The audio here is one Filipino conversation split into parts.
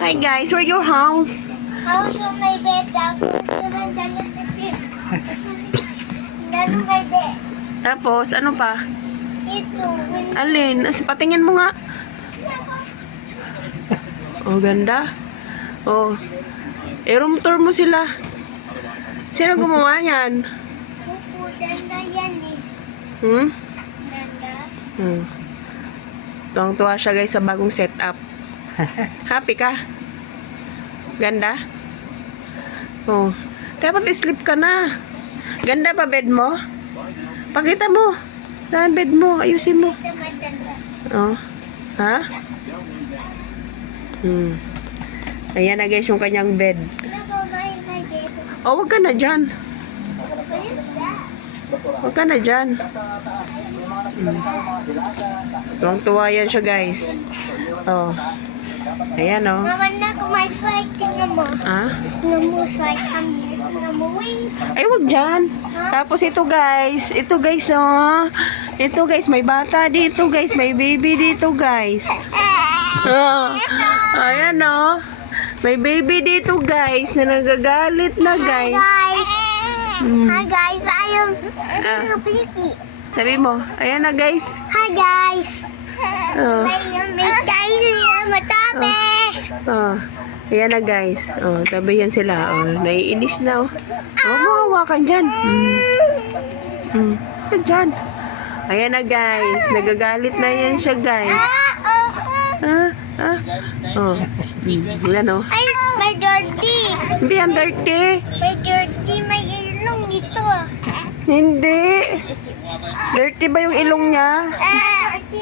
Hi guys, where your house? House on my bed. Dano my bed. Tapos, ano pa? Ito. Alin? Patingin mo nga. Oh, ganda. Oh. I-room tour mo sila. Sino gumawa yan? Pupo, ganda yan eh. Hmm? Ganda. Hmm. Tuwang-tuwa siya guys sa bagong setup. Happy ka? Ganda? Oh. Dapat sleep ka na. Ganda ba bed mo? Pakita mo. Saan bed mo? Ayusin mo. Ito maganda. Oh. Ha? Hmm. Ayan na guys yung kanyang bed. Ano ba my bed? Oh, wag ka na dyan. Wag ka na dyan. Tuwang-tuwa yan siya guys. Oh. Ayan oh. Mama na kumain swag. Tingnan mo. Ah? Tingnan mo swag. Tingnan mo. Ay, wag dyan. Tapos ito guys. Ito guys oh. Ito guys, may bata dito guys. May baby dito guys. Oh. Ayan oh. May baby dito guys na nagagalit na Hi guys. guys. Hmm. Hi guys. Ayun. Ah. Piki. Sabi mo, ayan na guys. Hi guys. Oh. May kaili matabi. Oh. Ayan na guys. Oh, tabi yan sila. Oh, naiinis na oh. Oh, mahawakan dyan. Yan dyan. Ayan na guys. Nagagalit na yan siya guys. Ah, ah. Oh. Yan oh. Ay, may dirty. Hindi yan dirty. May dirty. May ilong nito. Hindi. Dirty ba yung ilong niya?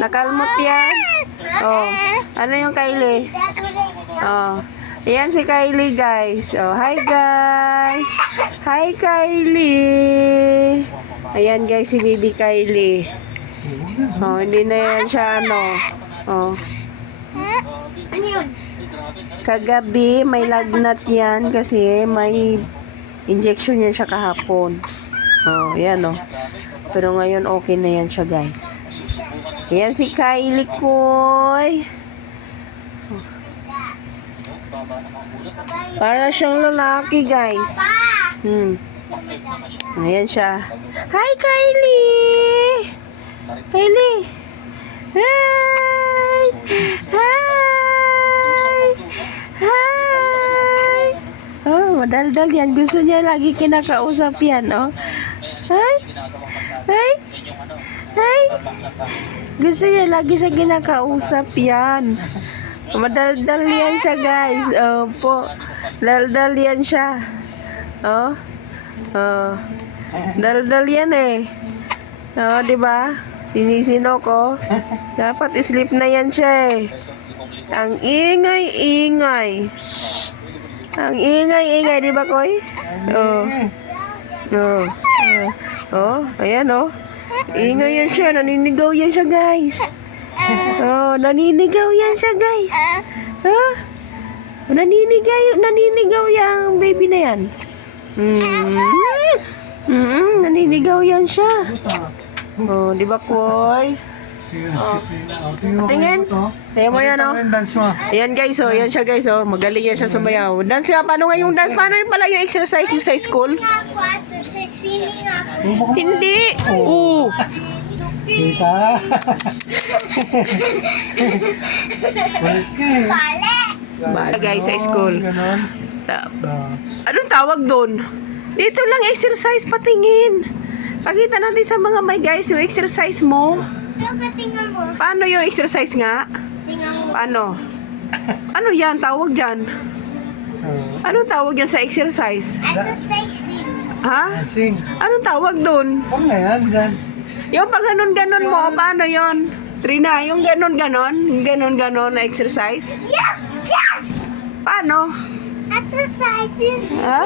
Nakalmot yan. Oh. Ano yung Kylie? Oh. Ayan si Kylie guys. Oh, hi guys. Hi Kylie. Ayan guys si baby Kylie. Oh, hindi na yan siya ano. Oh. Ano yun? Kagabi may lagnat yan kasi may injection yan siya kahapon. Oh, ayan oh. Pero ngayon okay na yan siya guys. Ayan si Kylie Koy. Para siyang lalaki guys. Ayan siya. Hi Kylie! Kylie! Hi! Hi! Hi! Oh, madaldal yan. Gusto niya lagi kinakausap yan, oh. Hi! Hi! Hi! Gusto niya lagi siya kinakausap yan. Madaldal yan siya, guys. Opo. Daldal yan siya. Oh. Oh. Daldal yan eh. Oh, di ba? Sinisino ko. Dapat sleep na yan siya eh. Ang ingay-ingay. Ang ingay-ingay, di ba, Koy? Oh. Oh. Oh, ayan oh. Ingay yan siya. Naninigaw yan siya, guys. Oh, naninigaw yan siya, guys. Huh? Naninigaw yung baby na yan. Naninigaw yan siya. Oh, di ba, Koy? Oh. Tingin. Tingin mo yan, oh. Ayan, guys, oh. Ayan siya, guys, oh. Magaling yan siya sumayaw. Dance nga. Paano nga yung dance? Paano yung pala yung exercise yung sa school? Hindi. Oo. Kita. Bala, guys, sa school. Ganon. Anong tawag doon? Dito lang exercise, patingin. Pakita natin sa mga may guys yung exercise mo. Tingnan mo. Paano yung exercise nga? Tingnan mo. Paano? Ano yan? Tawag dyan? Anong tawag yan sa exercise? Exercise. Ha? Sing. Anong tawag doon? Ano na yan? Gan. Yung pag ganon-ganon mo, paano yon? Trina, yung ganon-ganon? Yung ganon-ganon na exercise? Yes! Yes! Paano? Exercise. Ha?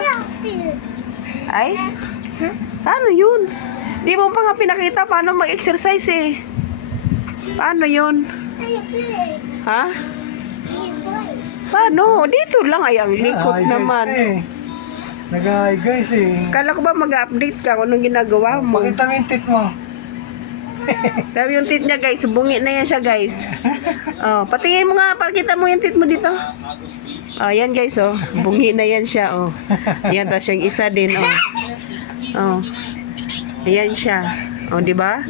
Ay? Paano yun? Di mo pa nga pinakita paano mag-exercise eh. Paano yun? Ha? Paano? Dito lang ay ang likot naman. Nag-hi guys eh. Kala ko ba mag-update ka kung anong ginagawa mo? Pakita mo yung tit mo. Grabe yung teeth niya guys. Bungi na yan siya guys. Oh, patingin mo nga. Pakita mo yung teeth mo dito. Oh, yan guys oh. Bungi na yan siya oh. Yan tapos yung isa din oh. Oh. Ayan siya. Oh, di ba?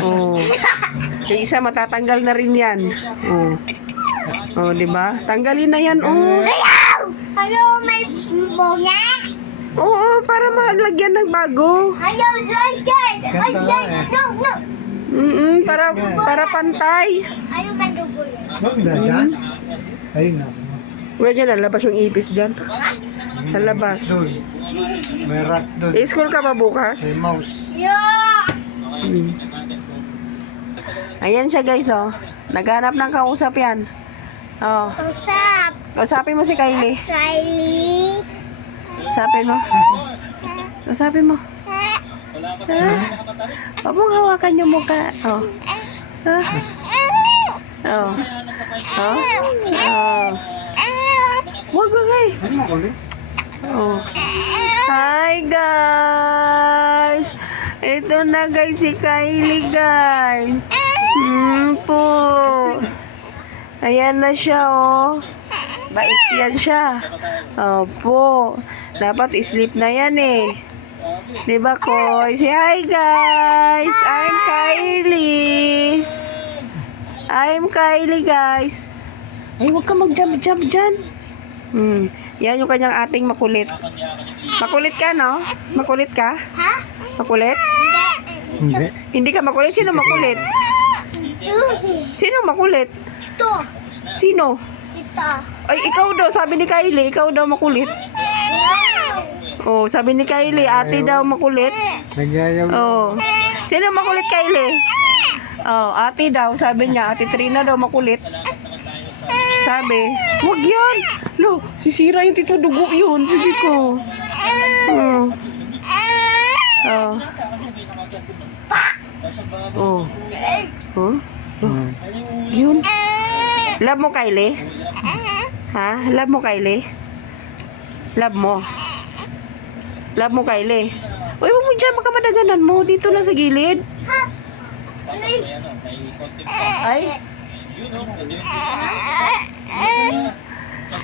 Oh. Yung isa matatanggal na rin yan. Oh. Oh, di ba? Tanggalin na yan oh. Ayaw! Ayaw, may bunga. Oo, para malagyan ng bago. Ayaw, slide. Ay, slide. No, no. Para pantay. Ayaw mandugo yan. Huwag na dyan. Ayun na. Wala dyan, lalabas yung ipis dyan. Lalabas. Doon. May rat doon. I-school ka ba bukas? May mouse. Yeah! Ayan siya guys, oh. Naghanap ng kausap yan. Oh. Usap. Kausapin mo si Kylie. Kylie. Kausapin mo. Kausapin mo. Ha? Huwag mong hawakan yung mukha. Oh. Ha? Oh. Oh. Oh. Huwag ka ngay. Ano mo ulit? Oh. Hi guys! Ito na guys si Kylie guys. Po. Ayan na siya oh. Bait yan siya. Opo. Dapat sleep na yan eh. Diba Koy? Say hi guys! I'm Kylie! I'm Kylie guys! Ay, huwag ka mag-jump dyan. Yan yung kanyang ating makulit. Makulit ka, no? Makulit ka? Ha? Makulit? Hindi. Hindi ka makulit? Sino makulit? Sino makulit? Ito. Sino? Ito. Ay, ikaw daw. Sabi ni Kylie, ikaw daw makulit. Oh, sabi ni Kylie, ate daw makulit. Nagyayaw. Oh. Sino makulit, Kylie? Oh, ate daw. Sabi niya, ate Trina daw makulit. Sabi, wag yan. Lo, sisira yung tito dugo yun. Sige ko. Oh. Oh. Oh. Oh. Oh. Yun. Love mo, Kylie? Ha? Love mo, Kylie? Love mo? Love mo, Kylie? Uy, huwag mo dyan. Magkamadaganan mo. Dito lang sa gilid. Ay.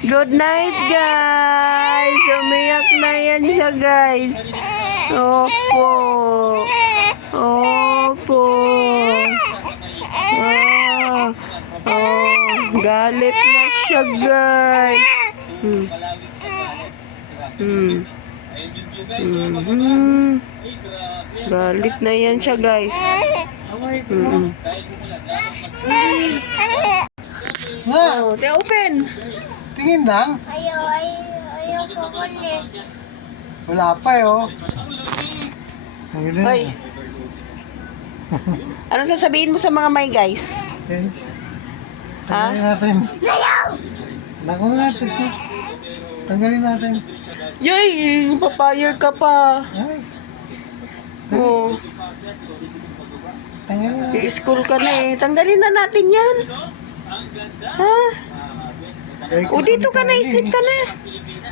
Good night, guys. Umiyak na yan siya, guys. Opo. Opo. Oh. Oh. Galit na siya, guys. Galit na yan siya, guys. Nga! Oh, te open. Tingin lang. Ayaw ko ulit. Wala pa eh oh. Ang ganda. Hoy. Anong sasabihin mo sa mga may guys? Thanks. Ha? Tanggalin natin. Naku nga, tanggalin natin. Yoy, papayar ka pa. Ay, Oh, tanggalin natin. i-school ka na eh. Tanggalin na natin yan. Ha? O dito ka na, sleep ka na.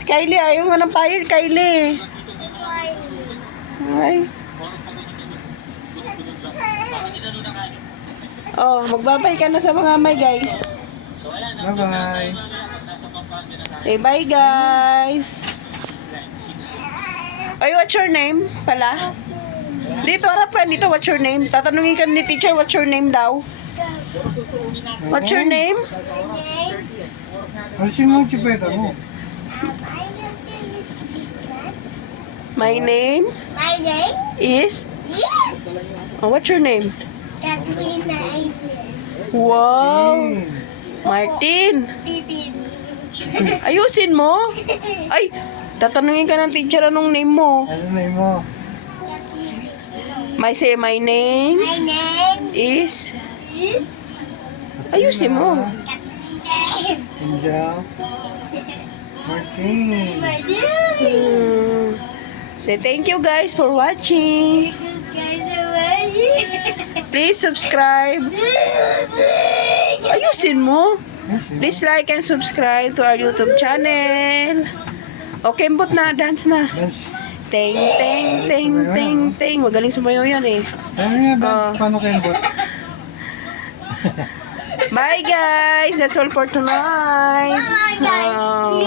Kylie, ayaw nga ng fire, Kylie. Ay. Oh, magbabay ka na sa mga may guys. Bye-bye. Say bye guys. Ay, what's your name pala? Dito, harap ka dito. What's your name? Tatanungin ka ni teacher, what's your name daw? What's your name? Alisin mo ang chipeta mo. My name My name is... is Oh, what's your name? Katrina Angel. Wow! Hey. Martin! Bibi. Ayusin mo! Ay! Tatanungin ka ng teacher anong name mo. Ano na mo? Say my name My name is... is Ayusin mo. Katrina. Angel. Martin. My name. Say thank you guys for watching. Katrina. Please subscribe. Ayusin mo. Alisin mo. Please like and subscribe to our YouTube channel. Okay, mbot na. Dance na. Dance. Teng, teng, teng, teng, teng. Magaling sumayaw yan eh. Ano nga ba? Oh. Paano kayo bot? Bye guys! That's all for tonight. Bye, guys. Oh.